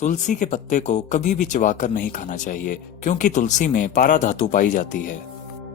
तुलसी के पत्ते को कभी भी चबाकर नहीं खाना चाहिए क्योंकि तुलसी में पारा धातु पाई जाती है।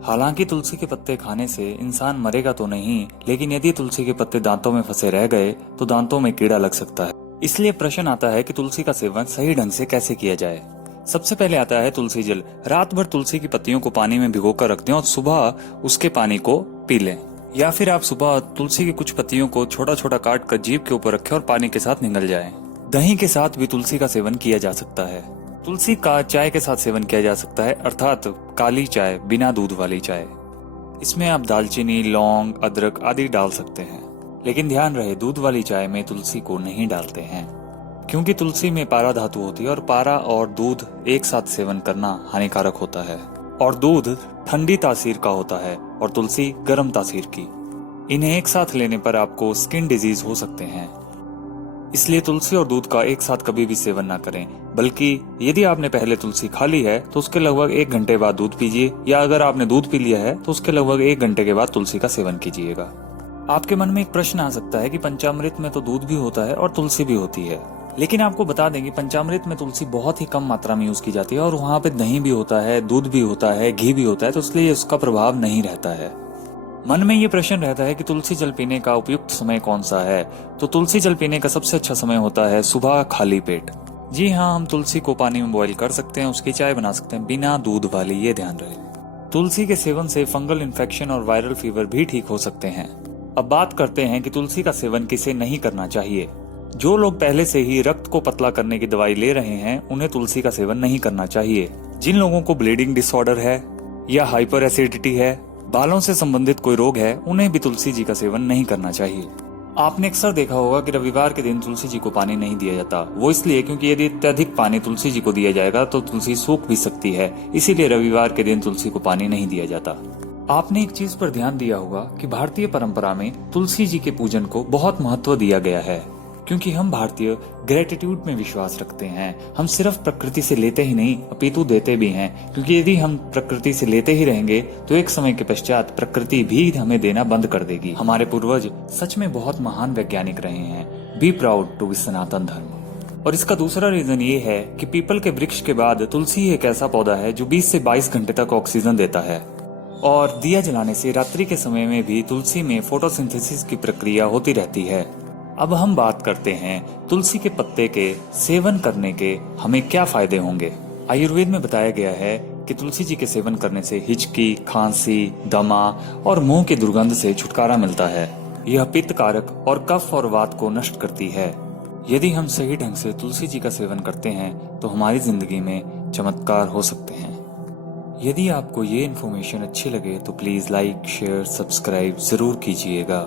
हालांकि तुलसी के पत्ते खाने से इंसान मरेगा तो नहीं, लेकिन यदि तुलसी के पत्ते दांतों में फंसे रह गए तो दांतों में कीड़ा लग सकता है। इसलिए प्रश्न आता है कि तुलसी का सेवन सही ढंग से कैसे किया जाए। सबसे पहले आता है तुलसी जल। रात भर तुलसी की पत्तियों को पानी में भिगोकर रख दें और सुबह उसके पानी को पी लें। या फिर आप सुबह तुलसी की कुछ पत्तियों को छोटा छोटा काट कर जीभ के ऊपर रखें और पानी के साथ निगल जाएं। दही के साथ भी तुलसी का सेवन किया जा सकता है। तुलसी का चाय के साथ सेवन किया जा सकता है, अर्थात काली चाय, बिना दूध वाली चाय। इसमें आप दालचीनी, लौंग, अदरक आदि डाल सकते हैं, लेकिन ध्यान रहे दूध वाली चाय में तुलसी को नहीं डालते हैं क्योंकि तुलसी में पारा धातु होती है और पारा और दूध एक साथ सेवन करना हानिकारक होता है। और दूध ठंडी तासीर का होता है और तुलसी गर्म तासीर की। इन्हें एक साथ लेने पर आपको स्किन डिजीज हो सकते हैं। इसलिए तुलसी और दूध का एक साथ कभी भी सेवन ना करें, बल्कि यदि आपने पहले तुलसी खा ली है तो उसके लगभग 1 घंटे बाद दूध पीजिए, या अगर आपने दूध पी लिया है तो उसके लगभग 1 घंटे के बाद तुलसी का सेवन कीजिएगा। आपके मन में एक प्रश्न आ सकता है कि पंचामृत में तो दूध भी होता है और तुलसी भी होती है, लेकिन आपको बता दें कि पंचामृत में तुलसी बहुत ही कम मात्रा में यूज की जाती है और वहाँ पे दही भी होता है, दूध भी होता है, घी भी होता है, तो इसलिए उसका प्रभाव नहीं रहता है। मन में ये प्रश्न रहता है कि तुलसी जल पीने का उपयुक्त समय कौन सा है। तो तुलसी जल पीने का सबसे अच्छा समय होता है सुबह खाली पेट। जी हाँ, हम तुलसी को पानी में बॉईल कर सकते हैं, उसकी चाय बना सकते हैं, बिना दूध वाली, ये ध्यान रहे। तुलसी के सेवन से फंगल इन्फेक्शन और वायरल फीवर भी ठीक हो सकते हैं। अब बात करते हैं कि तुलसी का सेवन किसे नहीं करना चाहिए। जो लोग पहले से ही रक्त को पतला करने की दवाई ले रहे हैं उन्हें तुलसी का सेवन नहीं करना चाहिए। जिन लोगों को ब्लीडिंग डिसऑर्डर है या हाइपर एसिडिटी है, बालों से संबंधित कोई रोग है, उन्हें भी तुलसी जी का सेवन नहीं करना चाहिए। आपने अक्सर देखा होगा कि रविवार के दिन तुलसी जी को पानी नहीं दिया जाता। वो इसलिए क्योंकि यदि अत्यधिक पानी तुलसी जी को दिया जाएगा तो तुलसी सूख भी सकती है, इसीलिए रविवार के दिन तुलसी को पानी नहीं दिया जाता। आपने एक चीज पर ध्यान दिया होगा कि भारतीय परंपरा में तुलसी जी के पूजन को बहुत महत्व दिया गया है, क्योंकि हम भारतीय ग्रेटिट्यूड में विश्वास रखते हैं। हम सिर्फ प्रकृति से लेते ही नहीं अपितु देते भी हैं, क्योंकि यदि हम प्रकृति से लेते ही रहेंगे तो एक समय के पश्चात प्रकृति भी हमें देना बंद कर देगी। हमारे पूर्वज सच में बहुत महान वैज्ञानिक रहे हैं। बी प्राउड टू बी सनातन धर्म। और इसका दूसरा रीजन ये है कि पीपल के वृक्ष के बाद तुलसी एक ऐसा पौधा है जो 20 से 22 घंटे तक ऑक्सीजन देता है। और दिया जलाने से रात्रि के समय में भी तुलसी में फोटोसिंथेसिस की प्रक्रिया होती रहती है। अब हम बात करते हैं तुलसी के पत्ते के सेवन करने के हमें क्या फायदे होंगे। आयुर्वेद में बताया गया है कि तुलसी जी के सेवन करने से हिचकी, खांसी, दमा और मुंह की दुर्गंध से छुटकारा मिलता है। यह पित्त कारक और कफ और वात को नष्ट करती है। यदि हम सही ढंग से तुलसी जी का सेवन करते हैं तो हमारी जिंदगी में चमत्कार हो सकते हैं। यदि आपको ये इन्फॉर्मेशन अच्छी लगे तो प्लीज लाइक, शेयर, सब्सक्राइब जरूर कीजिएगा।